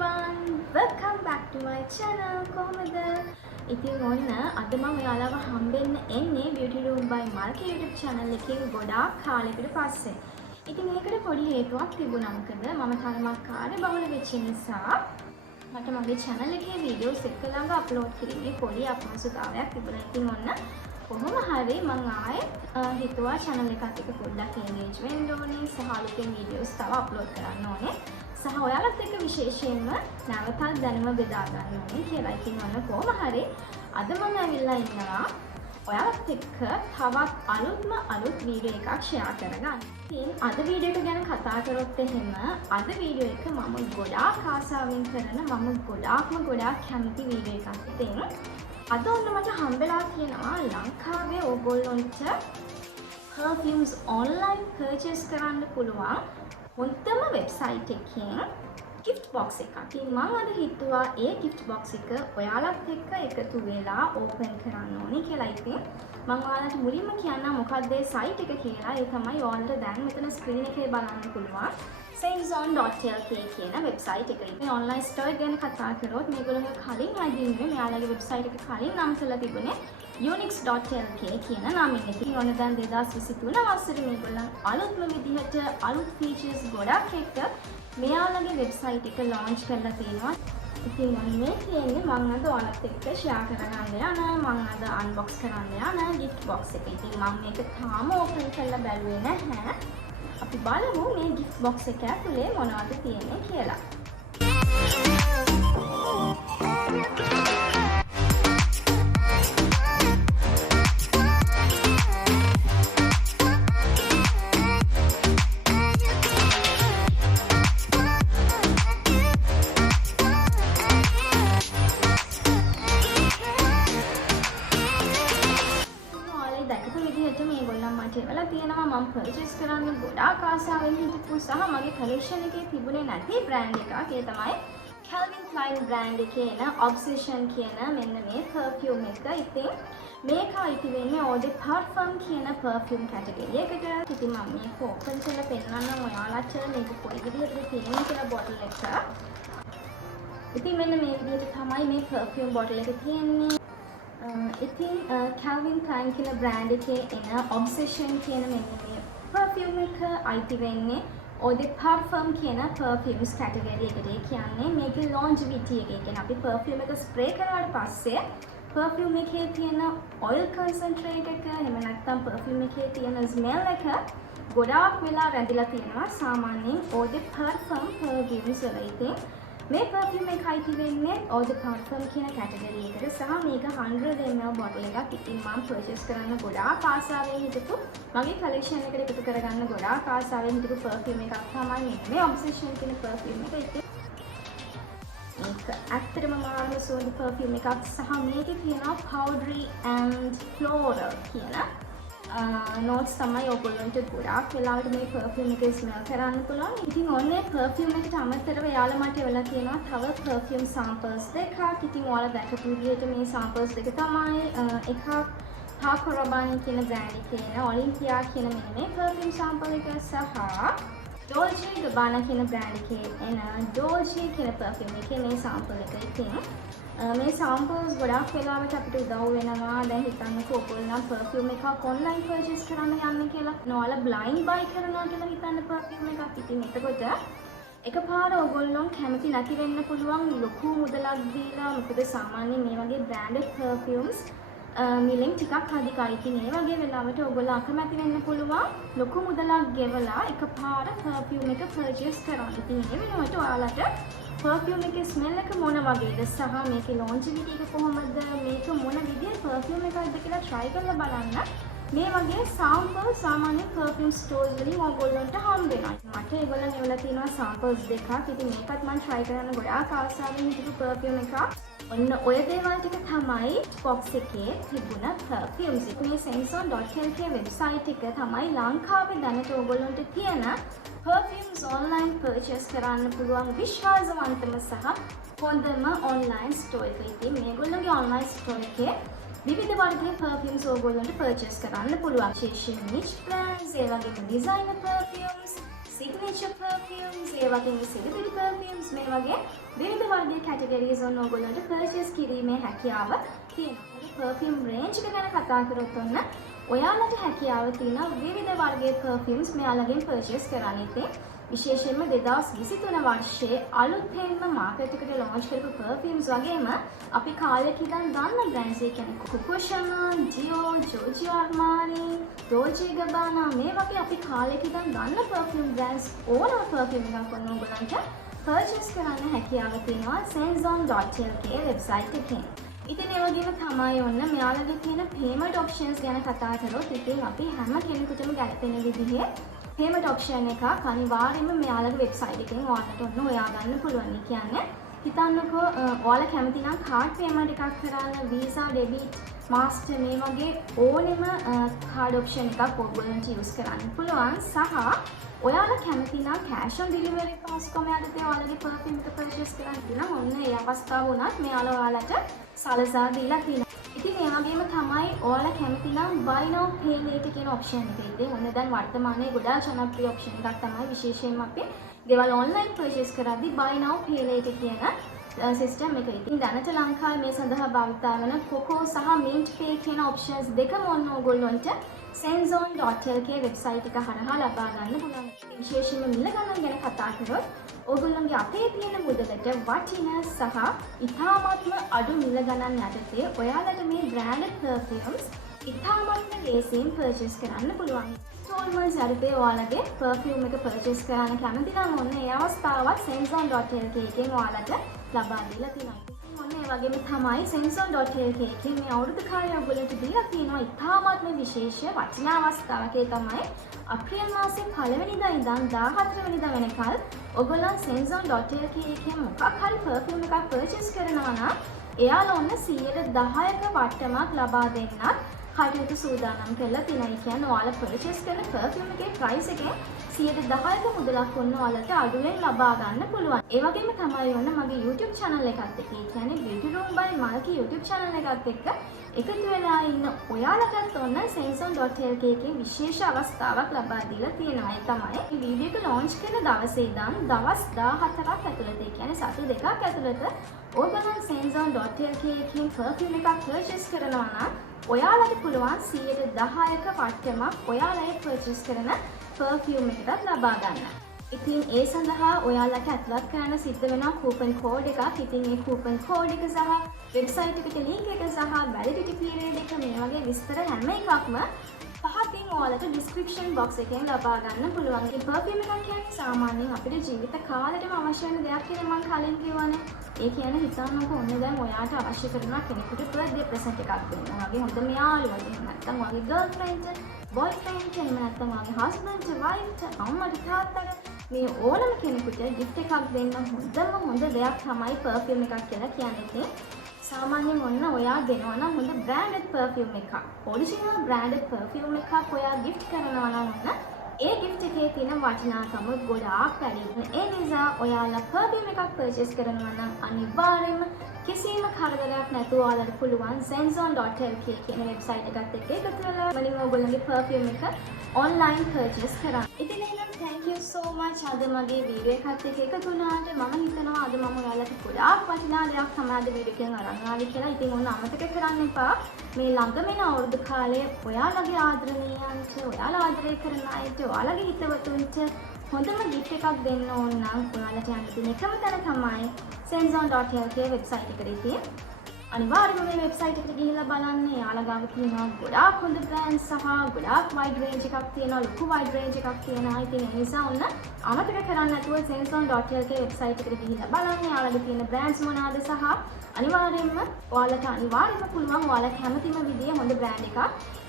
everyone, welcome back to my channel. කොහොමද? ඉතින් ඔන්න අද මම ඔයාලව හම්බෙන්න එන්නේ Beauty Room by Malki YouTube channel එකෙන් ගොඩාක් කාලයකට පස්සේ. ඉතින් ඒකට පොඩි හේතුවක් තිබුණා. මොකද මම තරමක් කාර්ය බහුල වෙච්ච නිසා මට මගේ channel එකේ videos එක ළඟ upload කිරීමේ පොඩි අපහසුතාවයක් තිබුණා. ඉතින් ඔන්න කොහොම හරි මම ආයේ හිතුවා channel එකත් එක්ක පොඩ්ඩක් engage වෙන්න ඕනේ. සහ අලුතෙන් videos තව upload කරන්න ඕනේ. සහ ඔයාලත් එක්ක විශේෂයෙන්ම නැවතත් දැනුම බෙදා ගන්න ඕනේ කියලා. ඉතින් ඔන්න කොහොම හරි අද මම ඇවිල්ලා ඉන්නවා ඔයාලත් එක්ක තවත් අලුත් වීඩියෝ එකක් share කරගන්න. ඉතින් අද වීඩියෝ එක ගැන කතා කරොත් එහෙම අද වීඩියෝ එක මම ගොඩාක් ආසාවෙන් කරන ගොඩාක් කැමති වීඩියෝ එකක්. ඉතින් අද ඔන්න මට හම්බෙලා තියෙනවා ලංකාවේ ඕගොල්ලොන්ට perfumes online purchase කරන්න පුළුවන් හොඳම වෙබ්සයිට් එකකින් gift box එකක්. ඉතින් මම අද හිතුවා ඒ gift box එක ඔයාලත් එක්ක එකතු වෙලා open කරන්න ඕනේ කියලා. ඉතින් මම ඔයාලට මුලින්ම කියන්නම් මොකක්ද ඒ site එක කියලා. ඒ තමයි ඔයාලට දැන් මෙතන screen එකේ බලන්න පුළුවන් Scentson.lk කියන වෙබ්සයිට් එක. ඉතින් online store ගැන කතා කරොත් මේගොල්ලෝ කලින් හැදින්නේ මෙයාලගේ වෙබ්සයිට් එක කලින් නම් කරලා තිබුණේ unbox.lk කියන නමින්. ඉතින් ඔන්න දැන් 2023 වසරේ මේගොල්ලන් අලුත්ම විදිහට අලුත් features ගොඩක් එක්ක මෙයාලගේ වෙබ්සයිට් එක launch කරලා තියෙනවා. ඉතින් මේ කියන්නේ මම අද ඔයාලත් එක්ක share කරගන්න යන මම අද unbox කරන්න යන gift box එක. ඉතින් මම මේක තාම open කරලා බැලුවේ නැහැ. අපි බලමු මේ gift box එක ඇතුලේ මොනවද තියෙන්නේ කියලා. මම purchase කරන්න ගොඩාක් ආසාවෙන් හිටපු සහ මගේ collection එකේ තිබුණේ නැති brand එකක්. ඒ තමයි Calvin Klein brand එකේ එන Obsession කියන මෙන්න මේ perfume එක. ඉතින් මේක අයිති වෙන්නේ Eau de Parfum කියන perfume category එකට. ඉතින් මම මේක open කරලා පෙන්නන්නම් ඔයාලට මේක කොයි විදිහටද තියෙන්නේ කියලා bottle එක. ඉතින් මෙන්න මේ විදිහට තමයි මේ perfume bottle එක තියෙන්නේ. ඉතින් Calvin Klein කියන brand එකේ එන Obsession කියන මෙන්න මේ perfume එක අයිති වෙන්නේ Eau de Parfum කියන perfumes category එකට. ඒ කියන්නේ මේකේ longevity එක. ඒ කියන්නේ අපි perfume එක spray කරාට පස්සේ perfume එකේ තියෙන oil concentrate එක එහෙම නැත්නම් perfume එකේ තියෙන smell එක ගොඩාක් වෙලා රැඳිලා තියෙනවා සාමාන්‍යයෙන් Eau de Parfum perfumes වල. ඉතින් මේ perfume එක අයිති වෙන්නේ Eau de Parfum කියන category එකට. සහ මේක 100 ml bottle එකක්. ඉතින් මම purchase කරන්න ගොඩාක් ආසාවෙන් හිටපු මගේ collection එකට එකතු කරගන්න ගොඩාක් ආසාවෙන් හිටපු perfume එකක් තමයි මේ Obsession කියන perfume එක. ඉතින් මේක ඇත්තටම මාර්ම සුවඳ perfume එකක්. සහ මේකේ තියෙනවා powdery and floral කියන notes තමයි ඔයගොල්ලන්ට ගොඩාක් වෙලාවට මේ perfume එකේ smell කරන්න පුළුවන්. ඉතින් ඔන්නේ perfume එකට අමතරව යාළුවා මට වෙලා තියෙනවා තව perfume samples දෙකක්. ඉතින් ඔයාලා දැකපු විදිහට මේ samples දෙක තමයි එකක් Paco Rabanne කියන brand එකේ එන Olympia කියන මෙන්න මේ perfume sample එක සහ Dolce & Gabbana කියන brand එකේ එන Dolce කියන perfume එකේ මේ sample එක. ඉතින් මේ samples ගොඩාක් වෙලාවට අපිට උදව් වෙනවා. දැන් හිතන්නකෝ ඔයගොල්ලෝ perfume එකක් online purchase කරන්න යන්නේ කියලා. ඔයාලා blind buy කරනවා කියලා හිතන්න perfume එකක්. ඉතින් එතකොට එකපාර ඔයගොල්ලෝ කැමති නැති වෙන්න පුළුවන් ලොකු මුදලක් දීලා. මොකද සාමාන්‍යයෙන් මේ වගේ branded perfumes මිලෙන් ටිකක් අධිකයි. ඉතින් ඒ වගේ වෙලාවට ඔයගොල්ලෝ අකමැති වෙන්න පුළුවන් ලොකු මුදලක් ගෙවලා එකපාර perfume එක purchase කරන්න. ඉතින් ඒ වෙනුවට ඔයාලට perfume එකේ smell එක මොන වගේද සහ මේකේ longevity එක කොහොමද මේක මොන විදිහේ perfume එකක්ද කියලා try කරලා බලන්න. මේ වගේ sample සාමාන්‍ය perfume stores වලින් ඔයගොල්ලන්ට හම්බ වෙනවා. මට ඒගොල්ලන් එවලා තියෙනවා samples දෙකක්. ඉතින් මේකත් මම try කරන්න ගොඩාක් ආසාවෙන් හිටපු perfume එකක්. ඔන්න ඔය දේවල් ටික තමයි box එකේ තිබුණ perfumes. මේ Scentson.lk website එක තමයි ලංකාවේ දැනට ඔයගොල්ලන්ට තියෙන perfumes online purchase කරන්න පුළුවන් විශ්වාසවන්තම සහ හොඳම online store එක. ඉතින් මේගොල්ලෝගේ online store එකේ විවිධ වර්ගයේ perfumes ඔයගොල්ලන්ට purchase කරන්න පුළුවන්. විශේෂයෙන් niche brands, ඒ වගේම designer perfumes, signature perfumes, ඒ වගේම celebrity perfumes මේ වගේ විවිධ වර්ගයේ කැටගරිස් ඔන්න ඔයගොල්ලන්ට පර්චේස් කිරීමේ හැකියාව තියෙනවා. පර්ෆියුම් රේන්ජ් එක ගැන කතා කරොත් ඔන්න ඔයාලට හැකියාව තියෙනවා විවිධ වර්ගයේ පර්ෆියුම්ස් මෙයාලගෙන් පර්චේස් කරන්න. ඉතින් විශේෂයෙන්ම 2023 වර්ෂයේ අලුතෙන්ම මාකට් එකට ලොන්ච් කරපු පර්ෆියුම්ස් වගේම අපි කාලෙක ඉඳන් දන්න බ්‍රෑන්ඩ්ස් ඒ කියන්නේ කොකෝ ෂානල්, ජියෝ, ජෝර්ජියෝ අර්මානි, ඩෝල්චේ ගබානා මේ වගේ අපි කාලෙක ඉඳන් දන්න පර්ෆියුම් බ්‍රෑන්ඩ්ස් ඕනම පර්ෆියුම් එකක් ඔන්න ඔයගොල්ලන්ට පර්චේස් කරන්න හැකියාව තියෙනවා Scentson.lk වෙබ්සයිට් එකෙන්. ඉතින් ඒ වගේම තමයි ඔන්න මෙයාලගේ තියෙන payment options ගැන කතා කරොත් ඉතින් අපි හැම කෙනෙකුටම ගැලපෙන විදිහේ payment option එකක් අනිවාර්යයෙන්ම මෙයාලගේ වෙබ්සයිට් එකෙන් ඔයාලට ඔන්න හොයාගන්න පුළුවන්. ඒ කියන්නේ හිතන්නකෝ ඔයාලා කැමති නම් කාඩ් payment එකක් කරන්න Visa, debit, master මේ වගේ ඕනෙම කාඩ් option එකක් ඔයගොල්ලන්ට use කරන්න පුළුවන්. සහ ඔයාලා කැමති නම් cash on delivery පහසුකම යටතේ ඔයාලගේ perfume එක purchase කරන්න නම් ඔන්න ඒ අවස්ථාව උනත් මෙයාලා ඔයාලට සලසා දීලා තියෙනවා. ඉතින් ඒ වගේම තමයි ඔයාලා කැමති නම් buy now pay later කියන option එක. ඉතින් ඔන්න දැන් වර්තමානයේ ගොඩාක් ජනප්‍රිය option එකක් තමයි විශේෂයෙන්ම අපි දේවල් online purchase කරද්දී buy now pay later කියන සිස්ටම් එක. ඉතින් දැනට ලංකාවේ මේ සඳහා භාවිතා වන කොකෝ සහ mint pay කියන options දෙකම ඔන්න ඕගොල්ලන්ට Scentson.lk වෙබ්සයිට් එක හරහා ලබා ගන්න පුළුවන්. විශේෂයෙන්ම මිල ගණන් ගැන කතා කරොත් ඔයගොල්ලන්ගේ අතේ තියෙන මුදලට වටින සහ ඉතාමත්ම අඩු මිල ගණන් යටතේ ඔයාලට මේ branded perfumes ඉතාමත්ම ලේසියෙන් purchase කරන්න පුළුවන්. Installments යටතේ ඔයාලගේ perfume එක purchase කරන්න කැමති නම් ඔන්න ඒ අවස්ථාවත් Scentson.lk එකෙන් ඔයාලට ලබා දීලා තියෙනවා. ඔන්න ඒ වගේම තමයි Scentson.lk එකේ මේ අවුරුදු කාලය ඔයගොල්ලන්ට දීලා තියෙනවා ඉතාමත්ම විශේෂ වටිනා අවස්ථාවක්. ඒ තමයි අප්‍රේල් මාසේ 1 වෙනිදා ඉඳන් 14 වෙනිදා වෙනකල් ඔයගොල්ලන් Scentson.lk එකෙන් මොකක් හරි perfume එකක් purchase කරනවා නම් එයාලා ඔන්න 10%ක වට්ටමක් ලබා දෙන්නත් කටයුතු සූදානම් කරලා තියෙනවා. ඒ කියන්නේ ඔයාලා purchase කරන perfume එකේ price එකෙන් 10%ක මුදලක් ඔන්න ඔයාලට අඩුවෙන් ලබා ගන්න පුළුවන්. ඒ වගේම තමයි ඔන්න මගේ YouTube channel එකත් එක්ක, ඒ කියන්නේ Beauty Room by Malki YouTube channel එකත් එක්ක එකතු වෙලා ඉන්න ඔයාලටත් ඔන්න Scentson.lk එකේ විශේෂ අවස්ථාවක් ලබා දීලා තියෙනවා. ඒ තමයි මේ වීඩියෝ එක launch කරන දවසේ ඉඳන් දවස් 14ක් ඇතුළත, ඒ කියන්නේ සති දෙකක් ඇතුළත ඔයගොල්ලන් Scentson.lk එකකින් perfume එකක් purchase කරනවා නම් ඔයාලට පුළුවන් 10%ක වට්ටමක් ඔයාලා purchase කරන perfume එකකට ලබා ගන්න. ඉතින් ඒ සඳහා ඔයාලට ඇතුළත් කරන්න සිද්ධ වෙනවා coupon code එකක්. ඉතින් මේ coupon code එක සහ website එකට link එක සහ validity period එක මේ වගේ විස්තර හැම එකක්ම පහතින් ඔයාලට description box එකෙන් ලබා ගන්න පුළුවන්. මේ perfume එකක් කියන්නේ සාමාන්‍යයෙන් අපේ ජීවිත කාලෙටම අවශ්‍ය වෙන දෙයක් කියලා මම කලින් කිව්වනේ. ඒ කියන්නේ හිතන්නකෝ ඔන්න දැන් ඔයාට අවශ්‍ය කරන කෙනෙකුට birthday present එකක් දෙන්න. ඔයාගේ හොඳම යාළුවා එහෙම නැත්නම් ඔයාගේ girlfriend, boyfriend, එහෙම නැත්නම් ඔයාගේ husband, wife, අම්මට තාත්තට මේ ඕනම කෙනෙකුට gift එකක් දෙන්න හොඳ දෙයක් තමයි perfume එකක් කියලා කියන්නේ. සාමාන්‍යයෙන් ඔන්න ඔයා දෙනවා නම් හොඳ branded perfume එකක්, original branded perfume එකක් ඔයා gift කරනවා නම් ඔන්න ඒ gift එකේ තියෙන වටිනාකම ගොඩාක් වැඩි. ඒ නිසා ඔයාලා perfume එකක් purchase කරනවා නම් අනිවාර්යයෙන්ම කිසිම කරදරයක් නැතුව ඔයාලට පුළුවන් Scentson.lk කියන වෙබ්සයිට් එකත් එක්ක එකතු වෙලා වලින් ඔයගොල්ලන්ගේ perfume එක online purchase කරන්න. ඉතින් එහෙනම් thank you so much අද මගේ වීඩියෝ එකත් එක්ක එකතු වුණාට. මම හිතනවා අද මම ඔයාලට ගොඩාක් වටිනා දෙයක් තමයි අද වීඩියෝ එකෙන් අරන් ආවේ කියලා. ඉතින් ඔන්න අමතක කරන්න එපා. මේ ළඟම එන අවුරුදු කාලයේ ඔයාලගේ ආදරණීයන්ට, ඔයාලා ආදරය කරන අයට, ඔයාලගේ හිතවතුන්ට හොඳම gift එකක් දෙන්න ඕන නම් ඔයාලට යන්න තියෙන එකම තැන තමයි Scentson.lk වෙබ්සයිට් එකට ඉතින් අනිවාර්යයෙන්ම මේ වෙබ්සයිට් එකට ගිහිල්ලා බලන්න. එයාලා ගාව තියෙනවා ගොඩාක් හොඳ බ්‍රෑන්ඩ්ස් සහ ගොඩාක් wide range එකක් තියෙනවා, ලොකු wide range එකක් තියෙනවා. ඉතින් ඒ නිසා ඔන්න අමතක කරන්න නැතුව Scentson.lk වෙබ්සයිට් එකට ගිහිල්ලා බලන්න. එයාලගේ තියෙන බ්‍රෑන්ඩ්ස් මොනවාද සහ අනිවාර්යයෙන්ම ඔයාලට පුළුවන් ඔයාලා කැමතිම විදිහේ හොඳ බ්‍රෑන්ඩ් එකක්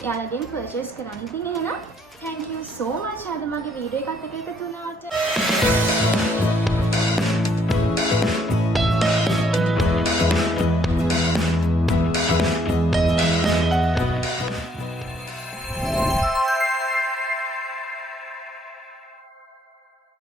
එයාලගෙන් purchase කරන්න. ඉතින් එහෙනම් thank you so much අද මගේ වීඩියෝ එකත් එක්ක එකතු වුණාට.